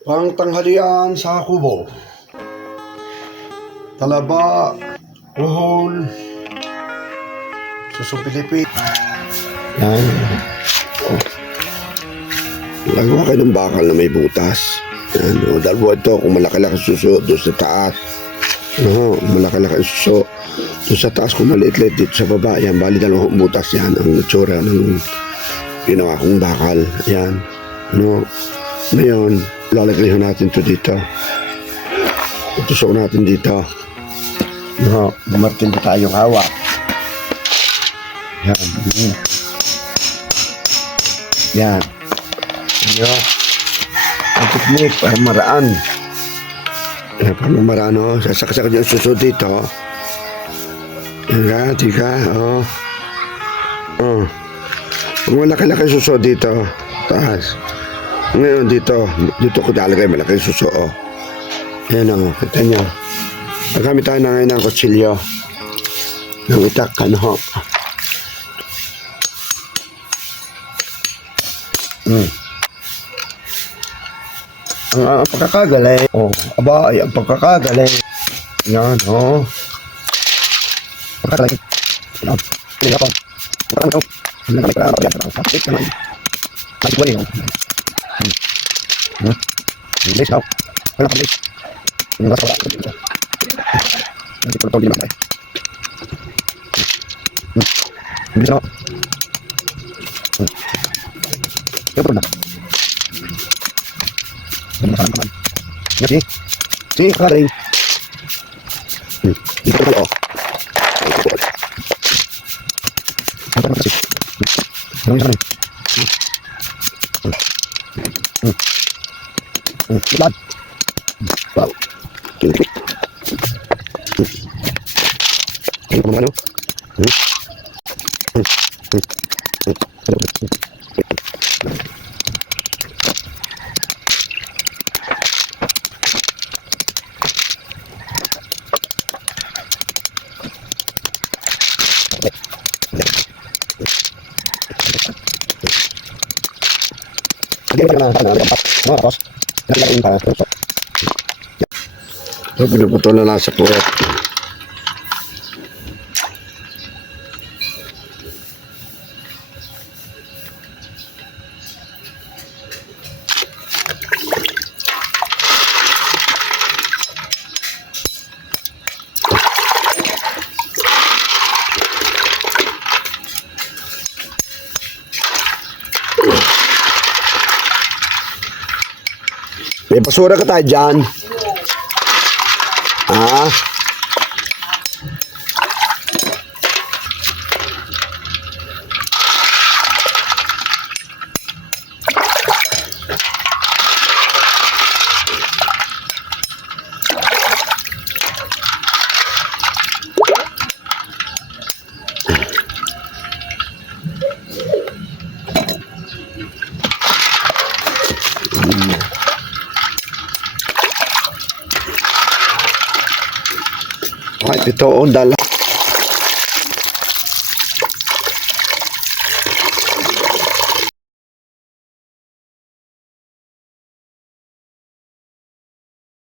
Pangtanghalian sa kubo. Talaba, uhol, suso Pilipin. Yan. Oh. Lagawa kayo ng bakal na may butas. Yan. O, dalawa ito kung malaki-laki suso doon sa taas. No, malaki-laki suso. Doon sa taas kung maliit-liit dito sa baba. Yan, bali dalawang butas yan. Ang itsura ng ginawa kong bakal. Yan. No. Ngayon, lalagay natin ito dito. Tusok natin dito. No, dumating pa tayong hawak. Yan. Yan. Yan. Ang teknik para maraan. Yan, para maraan, oh. Sasaksak yung suso dito. Yan, tika, oh. Oh. Kung malaki-laki suso dito, taas. Ngayon dito ko talagay malaki suso, oh. Ayan, oh, kita nyo. Nagamit tayo na ngayon ng kutsilyo. Ng itak, ano. Ang pagkakagaling, oh, aba, ay, ang pagkakagaling. Yan, oh. Pagkakagaling. Yan, yan ako. Pagkakagaling. Bilis daw. Wala ka bilis. Ano ba sa wala? Nanti ko tawag din naman tayo. Bilis daw. Kaya po na. Ano masalang kaman? Yan si kakaring. Dito ko tayo. Dito ko. Ano ka kasi? Ano yung sakin? Lad. Wow. Kini. Ano mo ano? Ito, pinuputol na nasa puwet. May basura ka tayo dyan. Ah. Ay, ito, dala.